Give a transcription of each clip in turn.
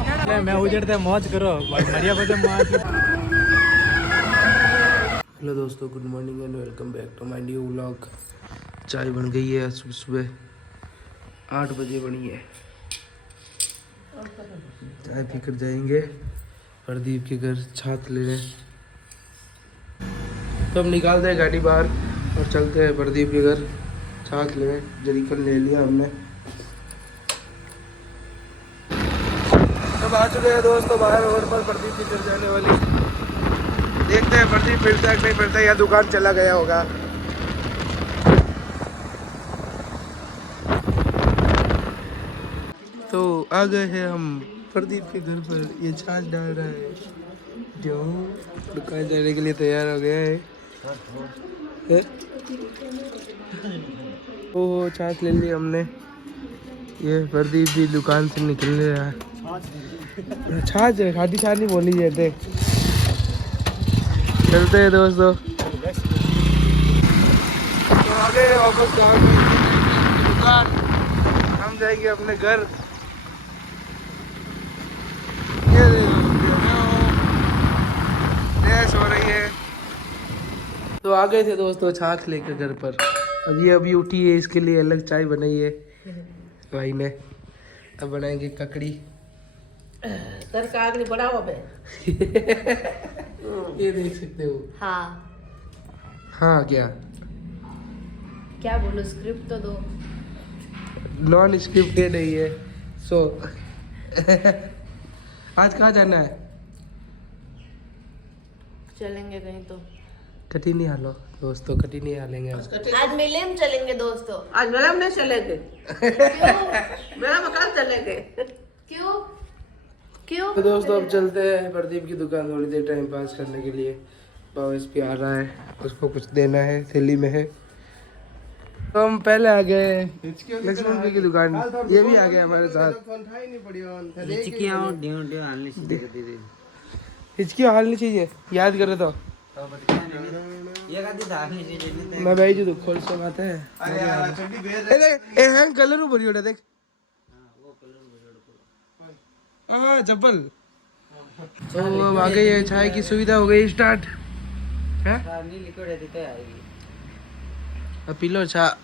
मैं उजड़ते मौज करो मरिया बजे मौज। हेलो दोस्तों, good morning and welcome back to my new vlog. चाय बन गई है, सुबह सुबह 8 बजे बनी है। चाय पीकर जाएंगे प्रदीप के घर छात लेने। तो हम निकालते हैं गाड़ी बाहर और चलते हैं प्रदीप के घर छात लेने। जरीकन ले लिया हमने। अब आ चुके हैं दोस्तों बाहर रोड पर प्रदीप की घर जाने वाली। देखते हैं प्रदीप फिरता है कि नहीं फिरता, या दुकान चला गया होगा। तो आ गए हैं हम प्रदीप के घर पर। ये छाछ डाल रहा है जो दुकान जाने के लिए तैयार हो गया है। ओ छाछ ले ली हमने। ये प्रदीप भी दुकान से निकलने रहा है। छाछ है, खाटी छाछ नहीं बोली जाते। चलते हैं दोस्तों। तो आगे वापस दुकान, हम जाएंगे अपने घर। रेस हो रही है। तो आ गए थे दोस्तों छाछ लेकर घर पर। अब ये अभी उठी है, इसके लिए अलग चाय बनाई है भाई ने। अब बनाएंगे ककड़ी। तर कागड़ी बढ़ाओ बे। ये देख सकते हो। हाँ हाँ क्या बोलो, स्क्रिप्ट तो दो। नॉन स्क्रिप्टेड है ये। सो आज कहाँ जाना है? चलेंगे कहीं तो। कटी नहीं हालो दोस्तों, कटी नहीं हालेंगे आज मेले में चलेंगे दोस्तों। आज मेला में नहीं चलेंगे। क्यों? मेला में कल चलेंगे। क्यों क्यों? तो दोस्तों अब चलते हैं प्रदीप की दुकान थोड़ी देर टाइम पास करने के लिए। भावेश भी आ रहा है, उसको कुछ देना है, थैली में है। तो हम पहले आ गए लक्ष्मण जी की दुकान। ये भी आ गया हमारे साथ। हिचकी हालनी चाहिए, याद करे तो मैं भाई जी खोल से बात है। हैंग कलर भरी ओटा देख। हाँ चप्पल। तो अब आ गई है, चाय की सुविधा हो गई स्टार्ट है। अब पी लो चा।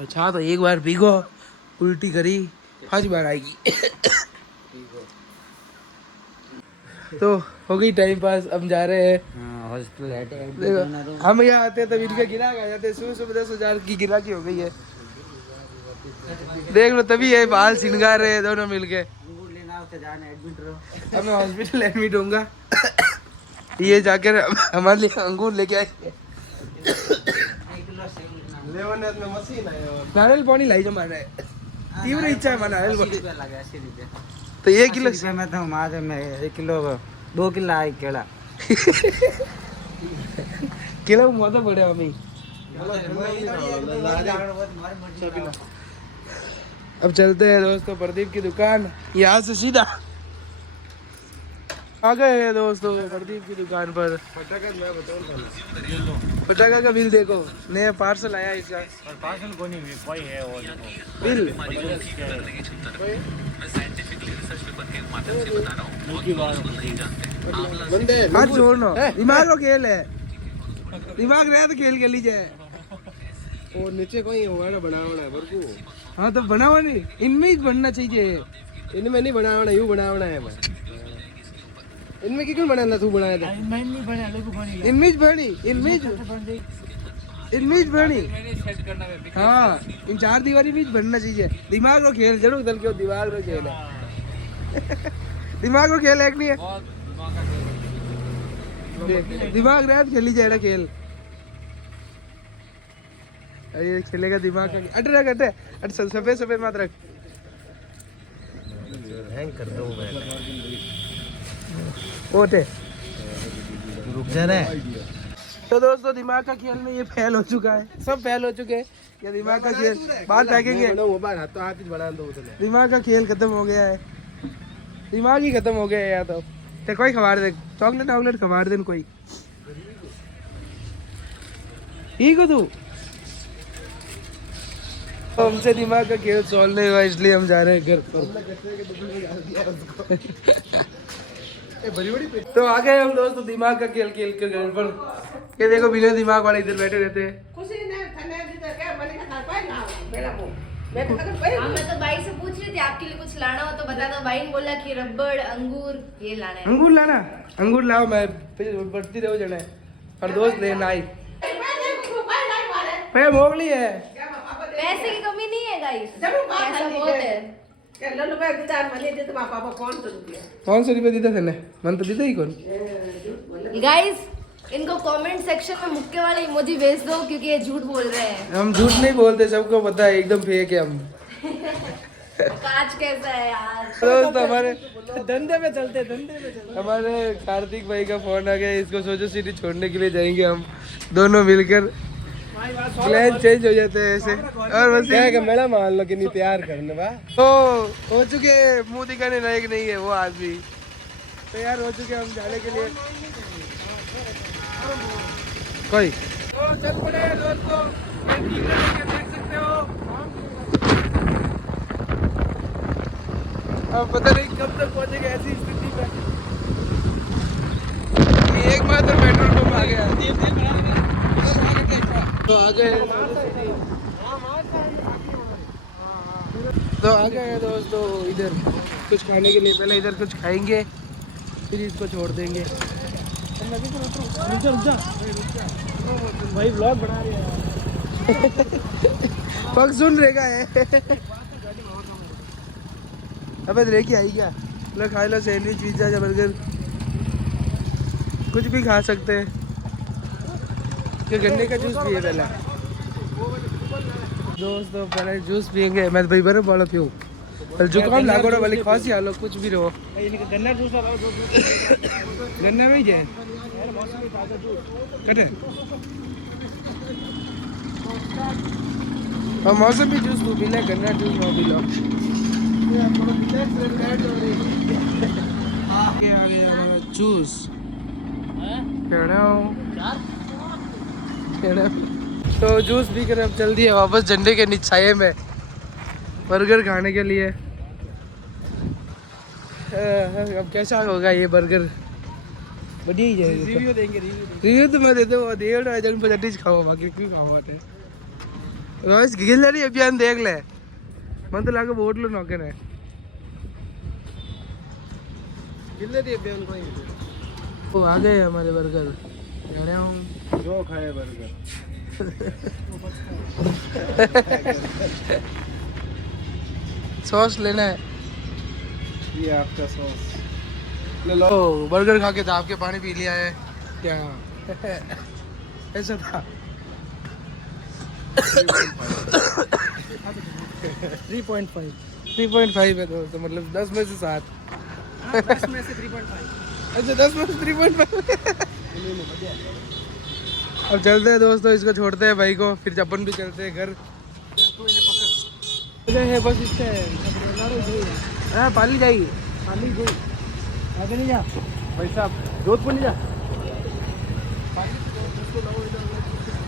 चा तो एक बार पीगो, उल्टी करी 5 बार आएगी। तो हो गई टाइम पास, अब जा रहे हैं हॉस्पिटल। हम यहाँ आते हैं तब इनका गिराक आ जाते हैं। सुबह सुबह 10,000 की गिराकी हो गई है, देख लो। तभी ये बाल सिंगार रहे हैं दोनों मिलके। अब मैं हॉस्पिटल एडमिट होऊंगा। ये जाकर हमारे लिए अंगूर लेके आए। नारियल पानी लाई जो मारे तीव्र इच्छा है नारियल पानी। तो 1 किलो में तो हमारे में 1 किलो 2 किलो आए केला। केला बहुत बड़े हमें। अब चलते हैं दोस्तों प्रदीप की दुकान। यहाँ से सीधा आ गए हैं दोस्तों प्रदीप की दुकान पर। पटाखा का बिल देखो, नया पार्सल आया इसका। पार्सल को नहीं कोई है वो बिल। हाथ छोड़ना, दिमाग को खेल है। दिमाग रहे तो खेल के लीजिए। और नीचे कोई होगा ना बनावना है बरकू। हाँ तो बनावा नहीं, इनमें ही बनना चाहिए। इनमें नहीं बनावना, यूँ बनावना है। मैं इनमें क्यों बनाना? तू बनाया था। इनमें बनी, इनमें बनी। हाँ इन 4 दीवारी में बनना चाहिए। दिमाग को खेल जरूर दल के दिमाग को खेल है। दिमाग को खेल एक नहीं है। दिमाग रहे खेली जाए खेल। अरे खेलेगा दिमाग का। अट रख अट सफेद सफेद मत रख। हैंग कर दो ओटे रुक जा रहे। तो दोस्तों दिमाग का खेल में ये फेल हो चुका है, सब फेल हो चुके हैं। ये दिमाग का खेल बाहर फेंकेंगे। दिमाग का खेल खत्म हो गया है, दिमाग ही खत्म हो गया है। यार तो कोई खबर दे, चॉकलेट वॉकलेट खबर दे कोई। ठीक हो तू? तो हमसे दिमाग का खेल सॉल्व नहीं हुआ इसलिए हम जा रहे हैं घर पर। तो आ गए हम दोस्त दिमाग का खेल खेल कर घर पर। ये देखो बिना दिमाग वाले इधर बैठे रहते हैं। मैं तो भाई से पूछ रही थी आपके लिए कुछ लाना हो तो बता दो। भाई ने बोला कि रबड़ अंगूर ये लाना है। अंगूर लाना, अंगूर लाओ, मैं बढ़ती रहो जने और दोस्त लेना आई पे मोगली है। पैसे की कमी नहीं है गाइस, पैसा बहुत है। 500 रुपये दीदा थे मन तो दीदा ही कौन। गाइस इनको कमेंट सेक्शन में मुक्के वाले इमोजी भेज दो क्योंकि ये झूठ बोल रहे हैं। हम झूठ नहीं बोलते, सबको पता है एकदम फेक है हम। काज कैसा है यार। दोस्त हमारे धंधे में चलते, धंधे में चलते। हमारे कार्तिक भाई का फोन आ गया, इसको सोचो सिटी छोड़ने के लिए जाएंगे हम दोनों मिलकर। प्लान चेंज हो जाते हैं ऐसे। और बस क्या है मेरा मान लो कि नहीं तैयार करने बा हो चुके, मुंह दिखाने लायक नहीं है वो आदमी। तैयार हो चुके हम जाने के लिए। कोई तो चल पड़े दोस्तों, देख सकते हो। अब पता नहीं कब तक पहुंचेगा ऐसी स्थिति में। एक बार तो पेट्रोल पंप आ गया तो आ गए। तो आ गए दोस्तों इधर कुछ खाने के लिए। पहले इधर कुछ खाएंगे फिर इसको छोड़ देंगे। भाई व्लॉग बना रहे हैं। पग सुन रहेगा है। अबे लेके आई क्या? लो खा लो सैंडविच, पिज्जा या बर्गर, कुछ भी खा सकते हैं। कि गन्ने का जूस पिए पहले दोस्तों, पहले जूस पियेंगे। मैं भाई बर्फ वाला पियो पर जुकाम लागो ना वाली खांसी आलो कुछ भी रहो। गन्ना जूस लगाओ, गन्ना में ही है कटे और मौसम भी जूस पी ले, गन्ना जूस ना पी लो। आ गया हमारा जूस। तो जूस पी कर अब चल दिए वापस झंडे के नीचे में बर्गर खाने के लिए। अब कैसा होगा ये बर्गर? बढ़िया ही जाएगा। रिव्यू देंगे, रिव्यू तो मैं देते हो देव ना जन पर चट्टी खाओ बाकी क्यों खाओ आटे रोज गिलरी अभियान देख ले मन तो लागे वोट लो नौके ने गिल्ले अभियान को वो आ गए हमारे बर्गर। जाने हूँ जो खाए बर्गर। सॉस लेना है, ये आपका सॉस ले लो। बर्गर खा के दाब के पानी पी लिया है क्या? ऐसा था। 3.5 है तो मतलब 10 में से 7। 10 में से 3.5। अच्छा 10 में से 3.5। अब चलते हैं दोस्तों, इसको छोड़ते हैं भाई को, फिर अपन भी चलते हैं घर। है बस इससे हाँ पाली जाएगी, पाली गई आगे नहीं जा भाई साहब, जोधपुर नहीं जा।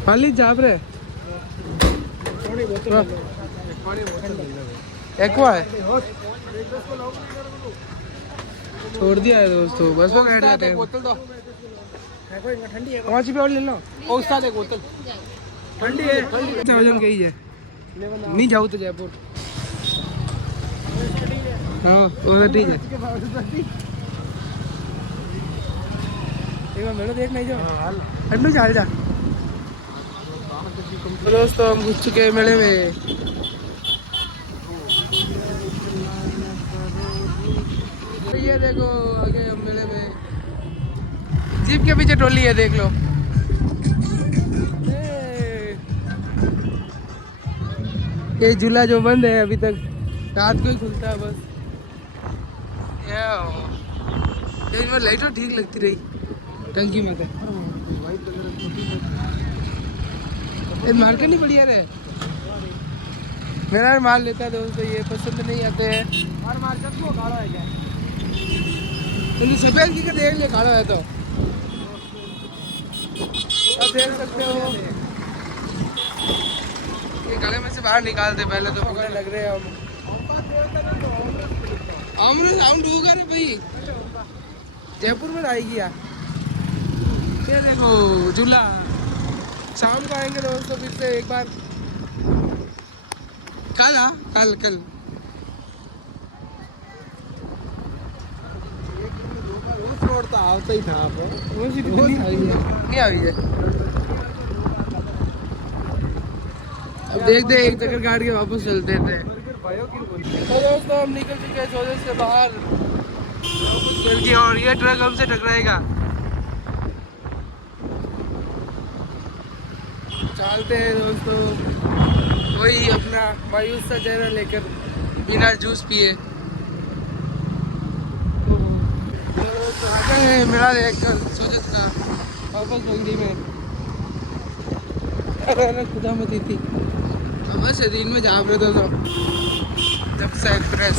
पाली जा रहे एक्वा है, छोड़ दिया है दोस्तों। बस वो बैठ जाते हैं। ठंडी है, 5 रुपये और ले लो। पहुंचता दे बोतल ठंडी है। वजन कही है नहीं जाओ तो जयपुर। हाँ वो तो ठीक है। एक बार मेरे देख नहीं जाओ ठंडू चाल जा। तो दोस्तों हम घुस चुके हैं मेले में। तो ये देखो आगे हम मेले में, जीप के पीछे टोली है देख लो। ये झूला जो बंद है अभी तक, रात को ही खुलता है बस। यार लाइटों ठीक लगती रही टंकी में। मार्केट नहीं बढ़िया रहे मेरा माल लेता है दोस्तों, ये पसंद नहीं आते हैं। और मार्केट को काला है क्या? तुम सफेद की देख ले काला है तो अब देख सकते हो। ये गले में से बाहर निकालते पहले तो पूरे लग रहे हैं हम ढूंढा रे भाई जयपुर में आएगी यार। ये देखो झूला शाम को आएंगे दोस्तों फिर से एक बार कल कल रोड तो आता ही था आपको नहीं आ रही है। अब देखते हैं एक चक्कर काट के वापस चलते थे। तो दोस्तों हम निकल चुके हैं सौदे से बाहर चल के और ये ट्रक हमसे टकराएगा। चलते हैं दोस्तों वही अपना मायूस सा चेहरा लेकर बिना जूस पिए मेरा देखकर सोचत का वापस बंगड़ी में अरे खुदा मती थी बस दिन में जा रहे तो जब से एक्सप्रेस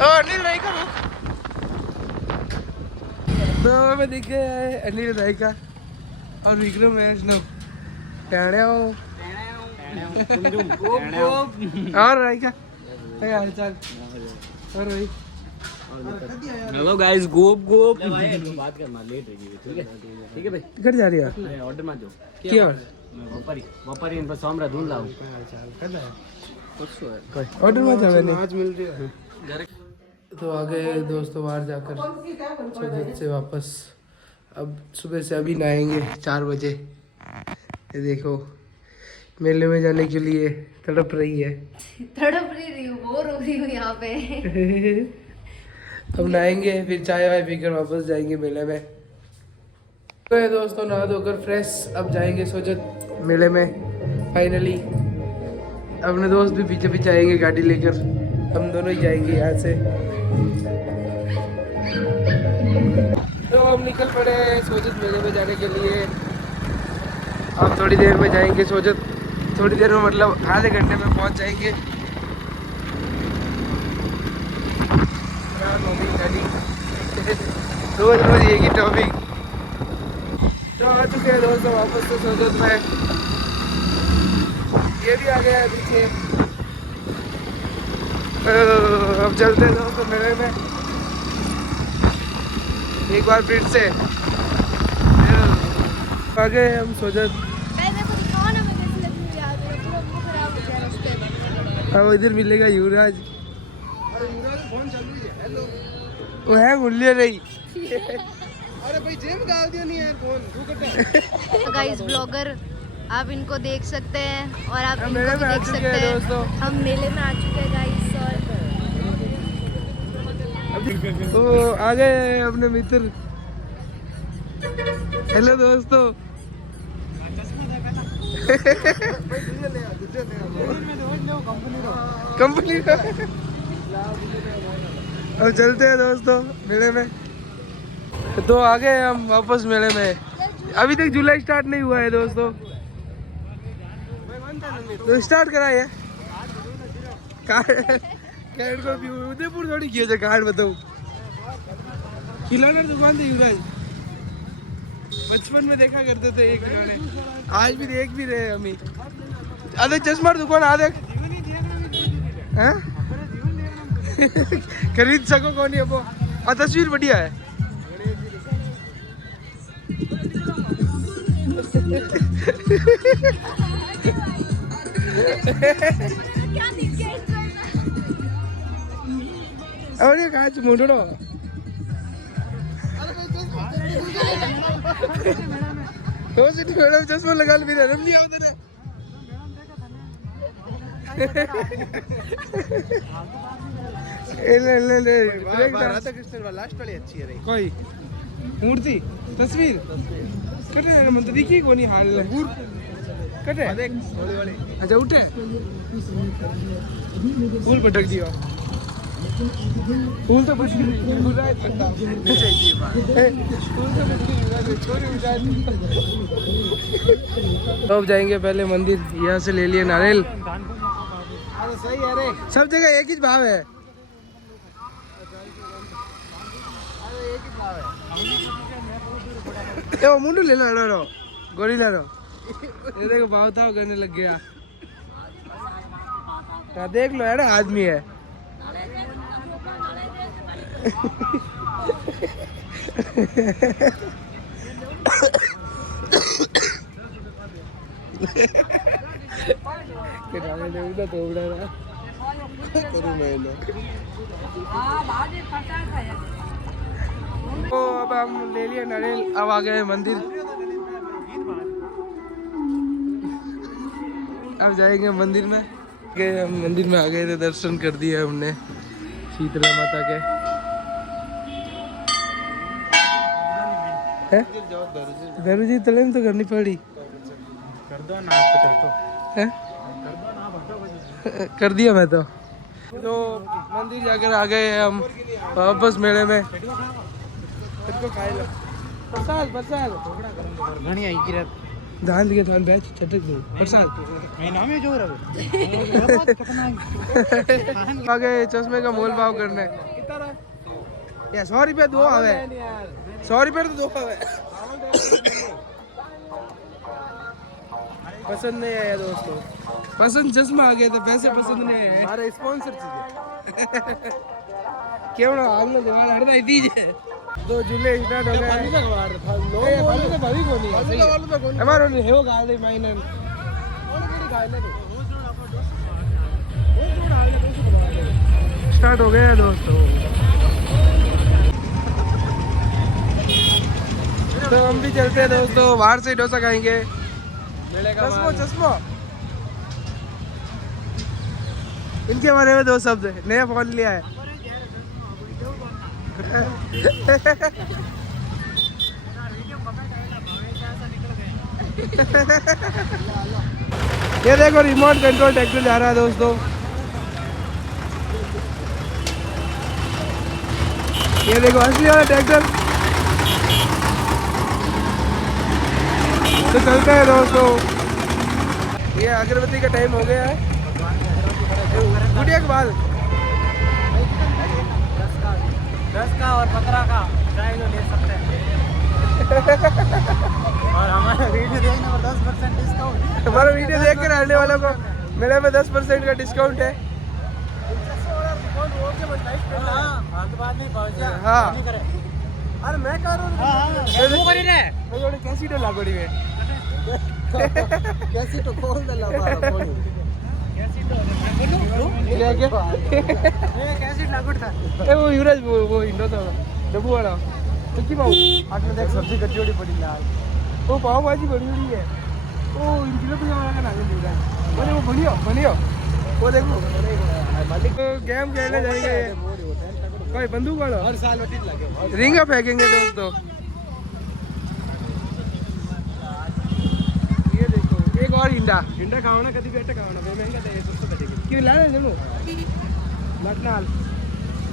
अनिल राय का तो मैं दिखे अनिल राय का और विक्रम वैष्णव और राय का हाल चाल और भाई हेलो गाइस गोप बात करना लेट हो गई ठीक है भाई घर जा रही है ऑर्डर मत दो क्या मैं व्यापारी इन पर सामरा ढूंढ लाऊं ऑर्डर मत जावे नहीं आज मिल रही है तो आ गए दोस्तों बाहर जाकर सूरत से वापस। अब सुबह से अभी नहाएंगे 4 बजे। ये देखो मेले में जाने के लिए तड़प रही है बोर हो रही हूँ यहाँ पे। अब नहाएंगे फिर चाय वाय पीकर वापस जाएंगे मेले में। तो दोस्तों नहा धोकर फ्रेश अब जाएंगे सोचत मेले में फाइनली। अपने दोस्त भी पीछे पीछे आएंगे गाड़ी लेकर, हम दोनों ही जाएंगे यहाँ से। तो हम निकल पड़े सोचत मेले में जाने के लिए। अब थोड़ी देर में जाएंगे सोचत, थोड़ी देर में मतलब आधे घंटे में पहुँच जाएंगे। रोज रोज एक ही टॉपिक। तो आ चुके हैं दोस्तों वापस तो सोचत में। ये भी आ गया है पीछे। अब चलते हैं दोस्तों मेले में एक बार फिर से। आगे हम सोचत अब इधर मिलेगा युवराज। वो है गुल्लिया नहीं। अरे भाई जेब डाल दिया नहीं यार फोन। गाइस ब्लॉगर आप इनको देख सकते हैं और आप इनको मेले भी में आ देख चुके सकते हैं हैं। दोस्तों। हम मेले में आ चुके हैं गाइस और तो आ गए अपने मित्र। हेलो दोस्तों। कंपनी का अब चलते हैं दोस्तों मेले में। तो आ गए हम वापस मेले में। अभी तक जुलाई स्टार्ट नहीं हुआ है दोस्तों। तो स्टार्ट करा है कार्ड को भी उदयपुर थोड़ी किया जाए। कार्ड बताओ खिलौना दुकान थे युवराज, बचपन में देखा करते थे एक खिलौने, आज भी देख भी रहे हम ही। आधे चश्मा दुकान आधे खरीद सको कौन है वो। तस्वीर बढ़िया है। और ये कांच मोटो तो सिटी मैडम चश्मा लगा ले मेरा रम नहीं आता ना। राधा कृष्ण वाला लास्ट वाली अच्छी है रही। कोई मूर्ति तस्वीर कटे मतलब दिखी कोनी हाल कटे अच्छा उठे फूल पटक दिया। फूल तो कुछ नहीं तो अब जाएंगे पहले मंदिर। यहाँ से ले लिए नारियल। सही है रे, सब जगह एक ही भाव है। मुंडू ले लो गोली ला लो। ये देखो भाव ताव करने लग गया। देख लो यार आदमी है। तो अब हम ले लिए नारियल, अब आ गए मंदिर। अब जाएंगे मंदिर में। हम मंदिर में आ गए थे, दर्शन कर दिए हमने शीतला माता के। दरुजी तलेम तो करनी पड़ी। कर दो ना, है कर दिया मैं तो। मंदिर जाकर आ गए हम वापस मेले में। प्रसाद प्रसाद घणी आई की रात धान के थान बैच चटक दो प्रसाद मैं नाम है जो आ गए चश्मे का मोल भाव करने। या 100 रुपया दो आवे, 100 रुपया तो दो आवे। पसंद नहीं आया दोस्तों, पसंद चश्मा आ गया था, पैसे पसंद नहीं आए। हमारे स्पॉन्सर चीज़ क्यों ना आपने दिमाग हटता ही दीजिए। दो झूले स्टार्ट हो गए। हमारे हेवो गाले माइनन स्टार्ट हो गया दोस्तों। तो हम भी चलते हैं दोस्तों, बाहर से डोसा खाएंगे। चश्मो चश्मो इनके बारे में 2 शब्द, नया फोन लिया है। ये देखो रिमोट कंट्रोल ट्रैक्टर जा रहा है दोस्तों। ये देखो असली वाला ट्रैक्टर। तो चलते हैं दोस्तों। ये अगरबत्ती का टाइम हो गया है। गुड़िया के बाद 10 का और 15 का चाहे तो ले सकते हैं। और हमारा वीडियो देखने पर 10% डिस्काउंट। हमारा वीडियो देख कर आने वालों को मेले में 10% का डिस्काउंट है। हाँ अरे मैं कह रहा हूँ कैसी तो लागोड़ी में कैसी तो खोल दे ला कैसी लागोड़ था। वो युवराज वो इंडो था डब्बू वाला। तो की पाव आठ में देख सब्जी कचौड़ी पड़ी लाल। वो पाव भाजी बड़ी हुई है। ओ इन किलो पे वाला का नाम मिल रहा है। अरे वो बढ़िया बढ़िया। वो देखो मालिक गेम खेलने जाएंगे। भाई बंदूक वाला हर साल वटीज लगे रिंगा फेंकेंगे दोस्तों। ये देखो एक और इंडा इंडा खाओ ना, कभी बेटे खाओ ना, भाई महंगा था ये सस्ता पड़ेगा। क्यों ला रहे लो मटनाल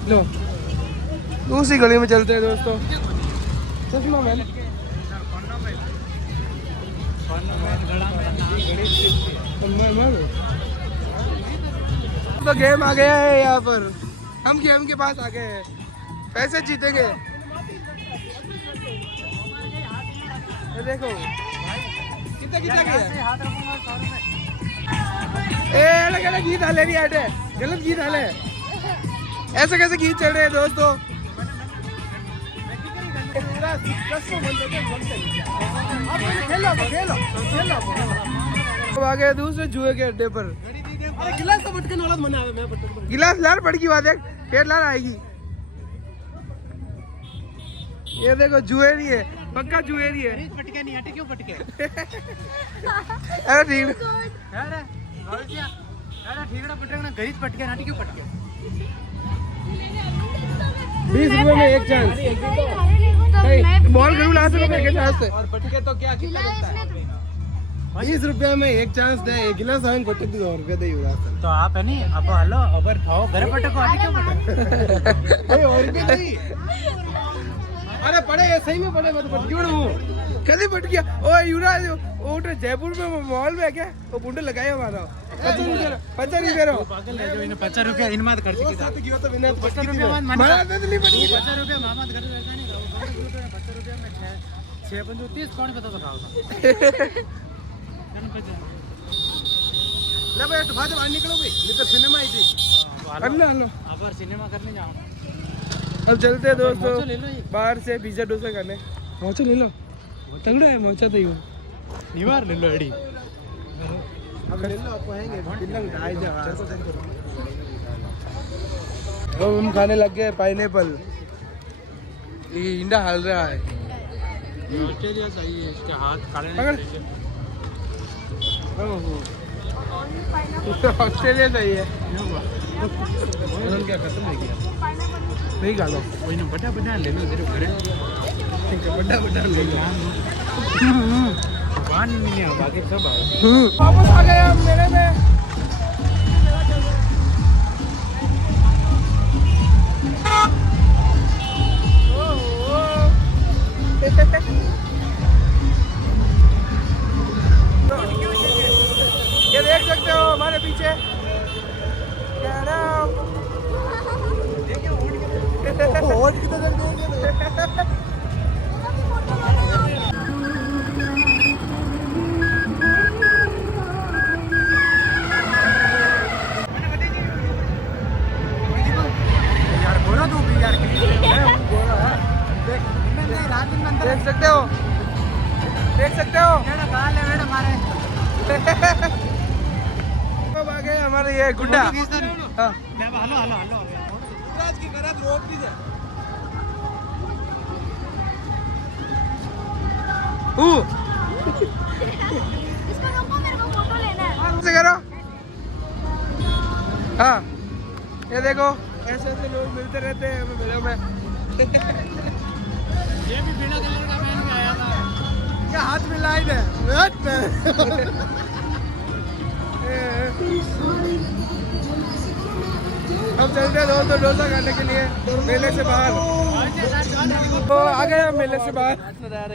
लो। दूसरी गली में चलते हैं दोस्तों। चश्मा मैंने तो गेम आ गया है यहाँ पर। हम गेम के पास आ गए हैं, पैसे जीतेंगे। देखो कितना कितना गया। अलग गीत हाले नहीं आटे, गलत गीत हाले। ऐसे कैसे गीत चल रहे हैं दोस्तों। आ गए दूसरे जुए के अड्डे पर। गिलास तो पटकन वाला मना है, मैं पटक गिलास लाल पड़ की बात है, पेट लाल आएगी। ये देखो जुए नहीं है, पक्का जुए नहीं है। पटके नहीं हटे क्यों पटके। अरे ठीक अरे ठीक है पटकना गरीब पटके हटे क्यों पटके। 20 रुपए में एक चांस। बॉल करूँ ला सको मैं चांस से। और पटके तो क्या कितना लगता है। 20 रुपया में एक चांस दे। एक गिलास आन पटक दी 100 रुपया दे युवराज तो आप है नहीं अब हेलो अबर खाओ घर पटको हटे क्यों पटको। ए और भी नहीं। अरे पड़े सही में पड़े, मैं तो पट क्यों ना हूं कभी पट गया। ओ युवराज वो जयपुर में मॉल में क्या वो बुंडे लगाए हमारा 50 रुपया 50 रुपया इन मत खर्च की था तो गया तो बिना 50 रुपया मामा तो नहीं पड़ी 50 रुपया मामा घर में नहीं 50 रुपया में 6:30 कौन पता तो खाओ ले भाई बाहर निकलो भाई, नहीं तो सिनेमा आई थी। हेलो अब सिनेमा करने जाओ। अब चलते हैं दोस्तों बाहर से पिज्जा डोसा खाने। मोचा ले लो, तगड़ा है मोचा तो ही निवार ले लो एडी। अब ले लो, आपको आएंगे किन्नंग ढाई जा। अब हम खाने लग गए पाइनएप्पल। ये इंडा हाल रहा है। ऑस्ट्रेलिया सही है, इसके हाथ काले पकड़। ऑस्ट्रेलिया सही है। क्या खत्म है क्या? नहीं खा लो, कोई ना बड़ा बड़ा ले लो, तेरे घर बड़ा बड़ा ले लो। पान नहीं है, बाकी सब है। वापस आ गए हम मेले में। ये देख सकते हो हमारे पीछे क्या नाम यार बोला तू भी यार देख सकते हो, देख सकते हो। अब आ गए हमारे ये गुड्डा। हाँ। हेलो हेलो हेलो राज की करा रोक भी दे। इसको रोको, मेरे को फोटो लेना है। से करो। हाँ ये देखो ऐसे ऐसे लोग मिलते रहते हैं हमें मेलों में। ये भी पीला कलर का पहन के आया था। क्या हाथ मिलाई दे। हम चलते हैं दोस्तों डोसा खाने के लिए मेले से बाहर। तो आ गए हम मेले से बाहर।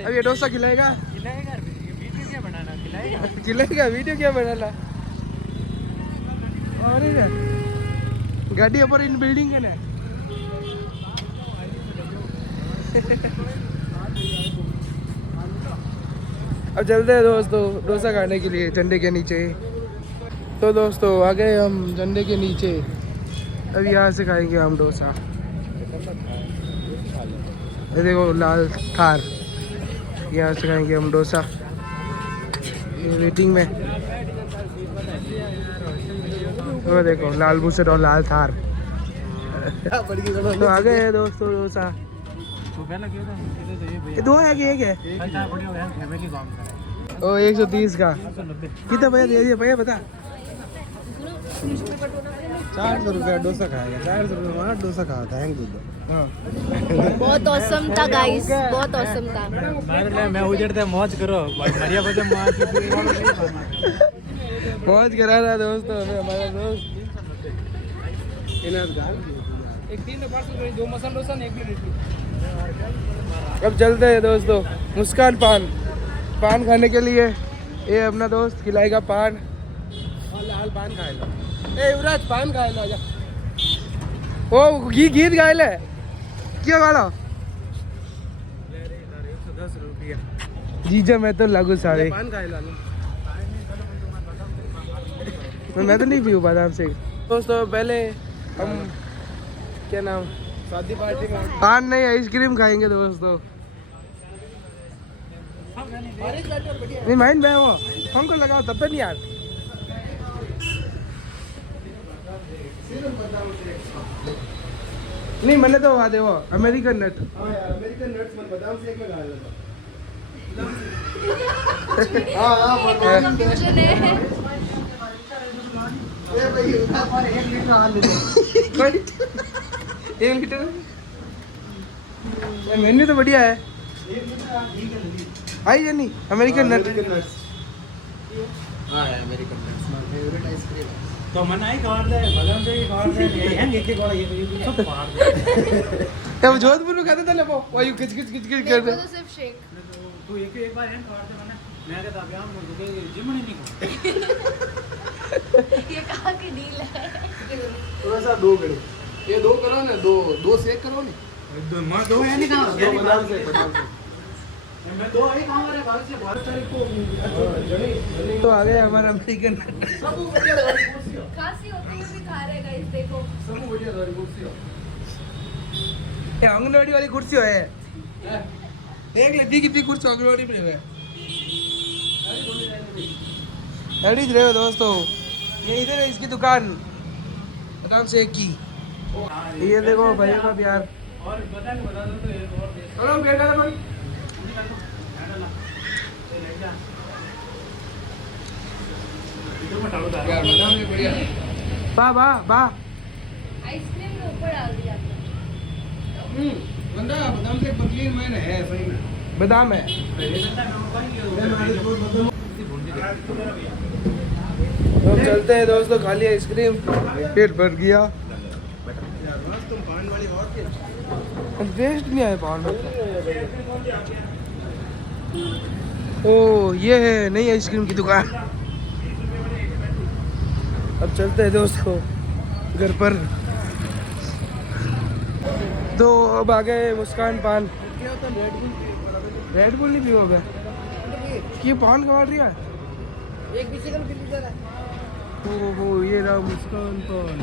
अब ये डोसा खिलाएगा, खिलाएगा वीडियो क्या बनाना, खिलाएगा खिलाएगा वीडियो क्या बनाना। और ये गाड़ी ऊपर इन बिल्डिंग है ना। अब चलते हैं दोस्तों डोसा खाने के लिए झंडे के नीचे। तो दोस्तों आ गए हम झंडे के नीचे। अब यहाँ से खाएंगे हम डोसा। ये देखो लाल थार, यहाँ से खाएंगे हम डोसा। ये वेटिंग में वो देखो लाल बुसट और लाल थार। तो आ गए हैं दोस्तों डोसा। ये दो है कि एक है? ओ 130 का कितना भैया दे दिया भैया बता। 400 रुपया डोसा खाएगा, 400 रुपये वहाँ डोसा खाया था। बहुत औसम था गाइस, बहुत औसम था। मैं उजड़ते मौज करो बढ़िया बजे मौज करा रहा दोस्तों हमें हमारा दोस्त। एक 3 पार्सल 2 मसाला डोसा एक भी रोटी। अब चलते हैं दोस्तों मुस्कान पान खाने के लिए। ये अपना दोस्त खिलाएगा पान। लाल पान खाए लो। ए युवराज पान खाए लो। ओ गीत गाए ले क्या गाना। 110 रुपया जीजा मैं तो लागू सारे पान खाए लो। मैं तो नहीं पीऊँ बादाम से। दोस्तों पहले हम क्या नाम शादी पार्टी में पान नहीं आइसक्रीम खाएंगे दोस्तों। नहीं माइंड में वो हमको लगाओ तब तो नहीं यार। नहीं मैंने तो वहाँ दे वो अमेरिकन नट। अमेरिकन नट्स में बादाम शेक में डाल देता। हाँ ये भाई ऊपर 1 लीटर हाल ले लो। 1 लीटर मेन्यू तो बढ़िया है। आई जनी अमेरिकन नट। हाँ American nuts my favourite ice cream. तो मन आई खबर दे बादाम से खबर दे हैंग एक गोड़ा ये सब पार दे। तब जोधपुर में खाते थे ना वो यू किच किच किच किच करते। तो सिर्फ शेक। तू एक बार हैंग खबर दे मैंने मैं कहता अभी हम मुझे जिम नहीं को ये कहाँ की डील है? थोड़ा सा 2 करो, ये 2 करो ना, 2 शेक करो ना। दो है नहीं था बादाम से तो आ गया हमारा अमेरिकन। खांसी होती हुई भी खा रहे गाइस देखो। ये आंगनवाड़ी वाली कुर्सी है। देख ले दी कितनी कुर्सी आंगनवाड़ी में है। एडिट रहे हो दोस्तों, ये इधर है इसकी दुकान, दुकान से एक की। ये देखो भैया का प्यार। चलो बेटा अपन बा बा बा आइसक्रीम के ऊपर डाल दिया। बंदा बादाम से पतली मैंने है सही में बादाम है। तो चलते हैं दोस्तों, खाली आइसक्रीम पेट भर गया। टेस्ट नहीं आया पान। ओ ये है नई आइसक्रीम की दुकान। अब चलते हैं दोस्तों घर पर। तो अब आ गए मुस्कान पान। रेड बुल नहीं पियोगे? ये पान कमा रही है। ओहो ये रहा मुस्कान पान।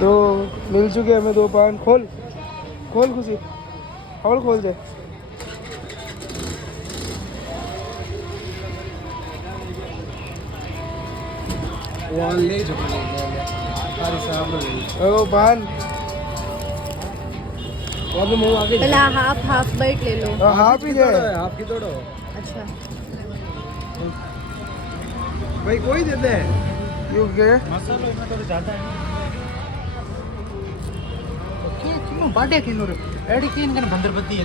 तो मिल चुके हमें 2 पान। खोल खोल खुशी और खोल दे। ओ पान पहले हाफ बाइट ले लो। हाफ ही दे। हाफ की तोड़ो। अच्छा भाई कोई देते हैं क्योंकि मसाला इसमें थोड़ा ज्यादा है। ಬಾಡೆ ತಿನ್ನೋರು ಅಡಿಕೆ ಏನು ಬಂದರ್ ಬತ್ತಿ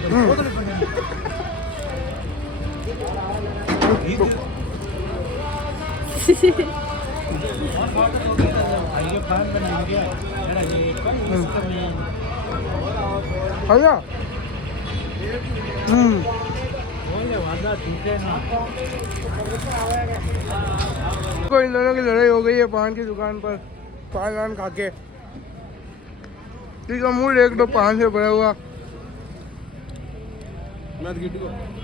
भैया तो इन दोनों की लड़ाई हो गई है पान की दुकान पर। पान वान खा के ठीक है, मूड एक दो पान से भरा हुआ। अब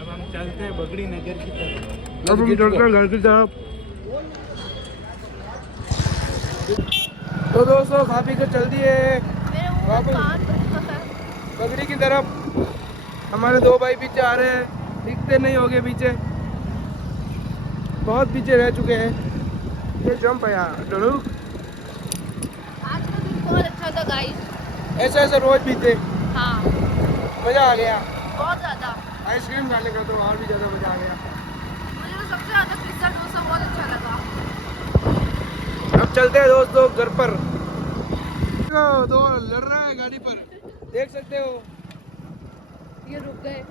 हम चलते हैं बगड़ी नगर की तरफ। अब हम चलते हैं घर की तरफ। तो दोस्तों खा पी कर चल दिए वापस बगड़ी की तरफ। हमारे 2 भाई पीछे आ रहे हैं, दिखते नहीं होंगे पीछे, बहुत पीछे रह चुके हैं। ये जंप है यार डरू। आज का दिन बहुत अच्छा था गाइस। ऐसे ऐसे रोज पीते, हाँ मजा आ गया। बहुत ज्यादा। आइसक्रीम खाने का तो और भी ज्यादा मजा आ गया। मुझे तो सबसे ज्यादा पिज्जा डोसा बहुत अच्छा लगा। अब चलते हैं दोस्तों घर पर। दो लड़ रहा है गाड़ी पर, देख सकते हो। ये रुक गए।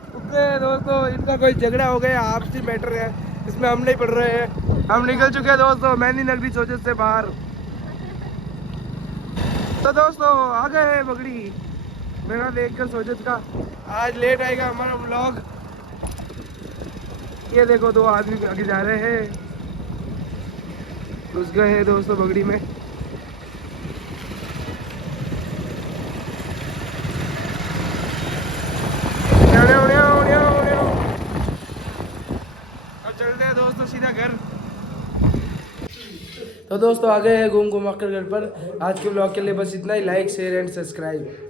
दोस्तों इनका कोई झगड़ा हो गया, आपसी मैटर है, इसमें हम नहीं पढ़ रहे हैं। हम निकल चुके हैं दोस्तों मेहंदी नगरी सोचत से बाहर। तो दोस्तों आ गए हैं बगड़ी। मेरा देखकर सोचत का आज लेट आएगा हमारा व्लॉग। ये देखो 2 आदमी आगे जा रहे हैं, घुस गए हैं दोस्तों बगड़ी में। अब चलते हैं दोस्तों सीधा घर। तो दोस्तों आ गए हैं घूम घुमा कर घर पर। आज के ब्लॉग के लिए बस इतना ही। Like share and subscribe.